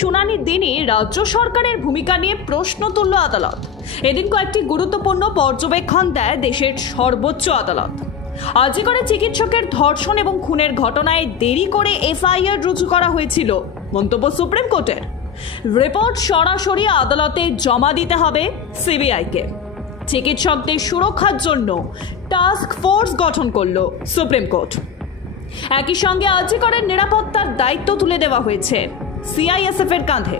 শুনানির দিনই রাজ্য সরকারের ভূমিকা নিয়ে প্রশ্ন তুলল আদালত। এদিন কয়েকটি গুরুত্বপূর্ণ পর্যবেক্ষণ দেয় দেশের সর্বোচ্চ আদালত। আজিকরে চিকিৎসকের ধর্ষণ এবং খুনের ঘটনায় দেরি করে এফআইআর রুজু করা হয়েছিল, মন্তব্য সুপ্রিম কোর্টের। রিপোর্ট সরাসরি আদালতে জমা দিতে হবে সিবিআইকে। চিকিৎসকদের সুরক্ষার জন্য টাস্ক ফোর্স গঠন করল সুপ্রিম কোর্ট। একই সঙ্গে আজিকরের নিরাপত্তার দায়িত্ব তুলে দেওয়া হয়েছে সিআইএসএফ এর কাঁধে।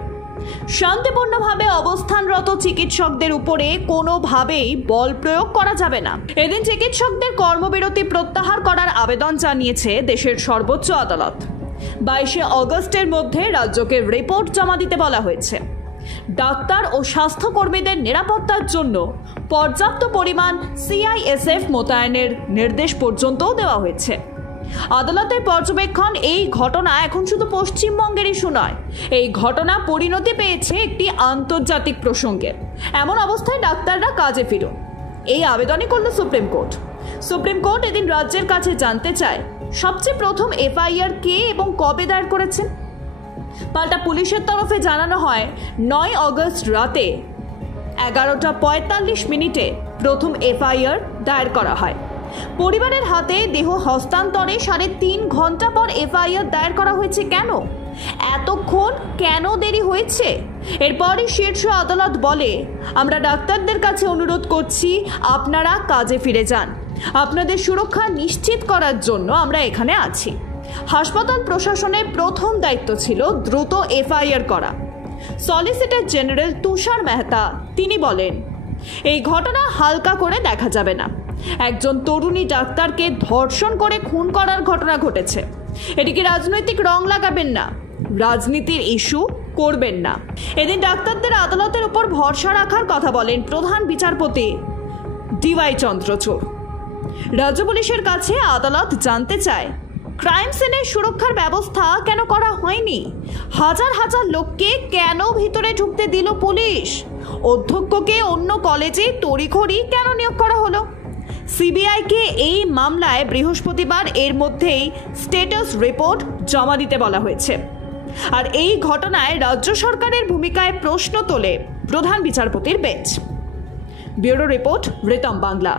শান্তিপূর্ণভাবে অবস্থানরত চিকিৎসকদের উপরে কোনোভাবেই বল প্রয়োগ করা যাবে না। এদিন চিকিৎসকদের কর্মবিরতি প্রত্যাহার করার আবেদন জানিয়েছে দেশের সর্বোচ্চ আদালত। 22 অগস্টের মধ্যে রাজ্যকে রিপোর্ট জমা দিতে বলা হয়েছে। ডাক্তার ও স্বাস্থ্যকর্মীদের নিরাপত্তার জন্য পর্যাপ্ত পরিমাণ সিআইএসএফ মোতায়েনের নির্দেশ পর্যন্তও দেওয়া হয়েছে। আদালতের পর্যবেক্ষণ, এই ঘটনা এখন শুধু পশ্চিমবঙ্গের ইস্যু নয়, এই ঘটনা পরিণতি পেয়েছে একটি আন্তর্জাতিক প্রসঙ্গে। এমন অবস্থায় ডাক্তাররা কাজে ফিরুন, এই আবেদনই করল সুপ্রিম কোর্ট। সুপ্রিম কোর্ট এদিন রাজ্যের কাছে জানতে চায়, সবচেয়ে প্রথম এফআইআর কে এবং কবে দায়ের করেছেন। পাল্টা পুলিশের তরফে জানানো হয় 9 অগস্ট রাতে 11:45 প্রথম এফআইআর দায়ের করা হয়। পরিবারের হাতে দেহ হস্তান্তরে 3.5 ঘন্টা পর এফআইআর দায়ের করা হয়েছে। কেন এতক্ষণ, কেন দেরি হয়েছে? এরপরই শীর্ষ আদালত বলে, আমরা ডাক্তারদের কাছে অনুরোধ করছি, আপনারা কাজে ফিরে যান। আপনাদের সুরক্ষা নিশ্চিত করার জন্য আমরা এখানে আছি। হাসপাতাল প্রশাসনের প্রথম দায়িত্ব ছিল দ্রুত এফআইআর করা। সলিসিটর জেনারেল তুষার মেহতা তিনি বলেন, এই ঘটনা হালকা করে দেখা যাবে না। একজন তরুণী ডাক্তারকে ধর্ষণ করে খুন করার ঘটনা ঘটেছে। এটিকে রাজনৈতিক রং লাগাবেন না, রাজনীতির ইস্যু করবেন না। এদিন ডাক্তারদের আদালতের উপর ভরসা রাখার কথা বলেন প্রধান বিচারপতি ডিওয়াই চন্দ্রচূড়। রাজ্য পুলিশের কাছে আদালত জানতে চায়, ক্রাইম সিনের সুরক্ষার ব্যবস্থা কেন করা হয়নি? হাজার হাজার লোককে কেন ভিতরে ঢুকতে দিল পুলিশ? অধ্যক্ষকে অন্য কলেজে তড়িঘড়ি কেন নিয়োগ করা হলো? সিবিআইকে এই মামলায় বৃহস্পতিবার এর মধ্যেই স্ট্যাটাস রিপোর্ট জমা দিতে বলা হয়েছে। আর এই ঘটনায় রাজ্য সরকারের ভূমিকায় প্রশ্ন তোলে প্রধান বিচারপতির bench. Bureau report, Ritam Bangla.